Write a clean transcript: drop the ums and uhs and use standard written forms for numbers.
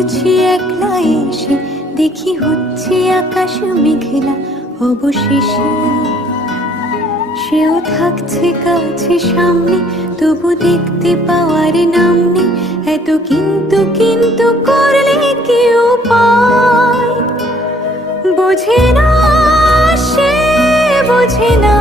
পড়ছি একলা এসে, দেখি হচ্ছে আকাশ মেঘলা অবশেষে। সেও থাকছে কাছে সামনে, তবু দেখতে পাওয়ার নাম নেই। এত কিন্তু কিন্তু করলে কেউ পায়, বোঝে না সে, বোঝে না।